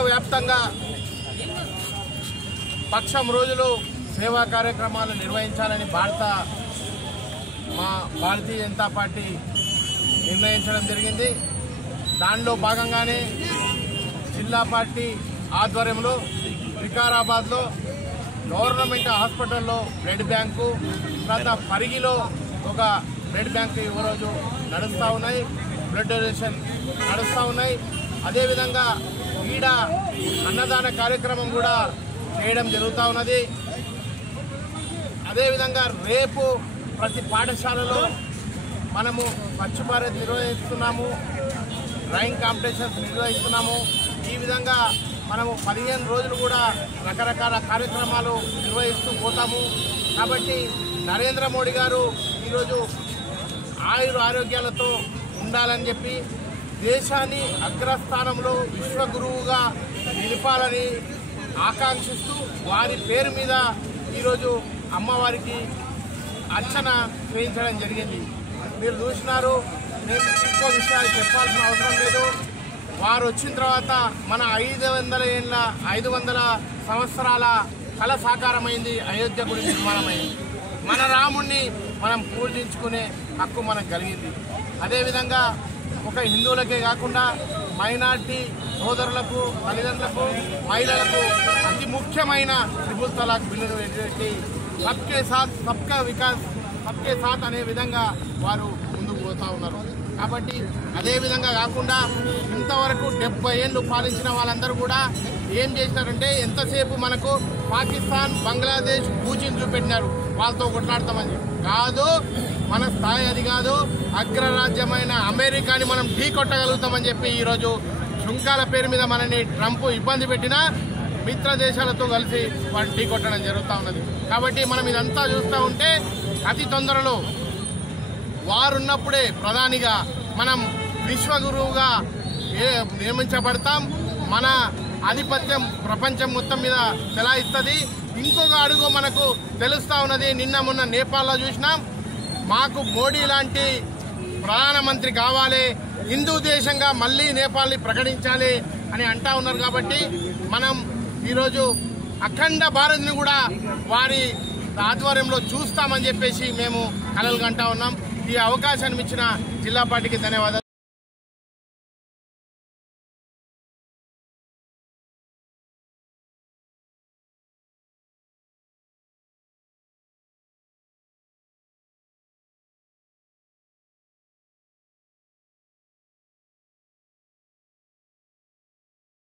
విశ్వవ్యాప్తంగా పక్షం రోజులు సేవా కార్యక్రమాలు నిర్వహించాలని భారతీయ జనతా పార్టీ నిర్ణయించడం జరిగింది. దానిలో భాగంగానే జిల్లా పార్టీ ఆధ్వర్యంలో వికారాబాద్లో గవర్నమెంట్ హాస్పిటల్లో బ్లడ్ బ్యాంకు, తర్వాత పరిగిలో ఒక బ్లడ్ బ్యాంకు ఈరోజు నడుస్తూ ఉన్నాయి, బ్లడ్ డొనేషన్ నడుస్తూ ఉన్నాయి. అదేవిధంగా ఈడ అన్నదాన కార్యక్రమం కూడా చేయడం జరుగుతూ ఉన్నది. అదేవిధంగా రేపు ప్రతి పాఠశాలలో మనము స్వచ్ఛ భారత్ నిర్వహిస్తున్నాము, డ్రాయింగ్ కాంపిటీషన్స్ నిర్వహిస్తున్నాము. ఈ విధంగా మనము 15 రోజులు కూడా రకరకాల కార్యక్రమాలు నిర్వహిస్తూ పోతాము. కాబట్టి నరేంద్ర మోడీ గారు ఈరోజు ఆరోగ్యాలతో ఉండాలని చెప్పి దేశాన్ని అగ్రస్థానంలో విశ్వగురువుగా నిలపాలని ఆకాంక్షిస్తూ వారి పేరు మీద ఈరోజు అమ్మవారికి అర్చన చేయించడం జరిగింది. మీరు చూసినారు, నేను ఎక్కువ విషయాలు చెప్పాల్సిన అవసరం లేదు. వారు వచ్చిన తర్వాత మన 500 సంవత్సరాల కళ సాకారమైంది, అయోధ్య గుడి నిర్మాణమైంది. మన రాముణ్ణి మనం పూజించుకునే హక్కు మనకు కలిగింది. అదేవిధంగా ఒక హిందువులకే కాకుండా మైనార్టీ సోదరులకు, తల్లిదండ్రులకు, మహిళలకు అతి ముఖ్యమైన ట్రిపుల్ తలాక్ బిల్లును పెట్టి సబ్కే సాత్ సబ్కా వికాస్ సబ్కే సాత్ అనే విధంగా వారు ముందుకు పోతూ ఉన్నారు. కాబట్టి అదేవిధంగా కాకుండా ఇంతవరకు 70 ఏళ్ళు పాలించిన వాళ్ళందరూ కూడా ఏం చేసినారంటే ఎంతసేపు మనకు పాకిస్తాన్, బంగ్లాదేశ్ పూచిని చూపెట్టినారు, వాళ్ళతో కొట్లాడతామని. కాదు, మన స్థాయి అది కాదు. అగ్రరాజ్యమైన అమెరికాని మనం ఢీ కొట్టగలుగుతామని చెప్పి ఈరోజు సుంకాల పేరు మీద మనని ట్రంప్ ఇబ్బంది పెట్టినా మిత్ర దేశాలతో కలిసి వాళ్ళు ఢీ కొట్టడం జరుగుతూ ఉన్నది. కాబట్టి మనం ఇదంతా చూస్తూ ఉంటే అతి తొందరలో వారున్నప్పుడే ప్రధానిగా మనం విశ్వగురువుగా నియమించబడతాం. మన ఆధిపత్యం ప్రపంచం మొత్తం మీద చెలాయిస్తుంది. ఇంకొక అడుగు మనకు తెలుస్తూ ఉన్నది. నిన్న మొన్న నేపాల్లో చూసినాం. మాకు మోడీ లాంటి ప్రధానమంత్రి కావాలి, హిందూ దేశంగా మళ్ళీ నేపాల్ని ప్రకటించాలి అని అంటా ఉన్నారు. కాబట్టి మనం ఈరోజు అఖండ భారత్ని కూడా వారి ఆధ్వర్యంలో చూస్తామని చెప్పేసి మేము కలలు కంటా ఉన్నాం. ఈ అవకాశాన్ని ఇచ్చిన జిల్లా పార్టీకి ధన్యవాదాలు.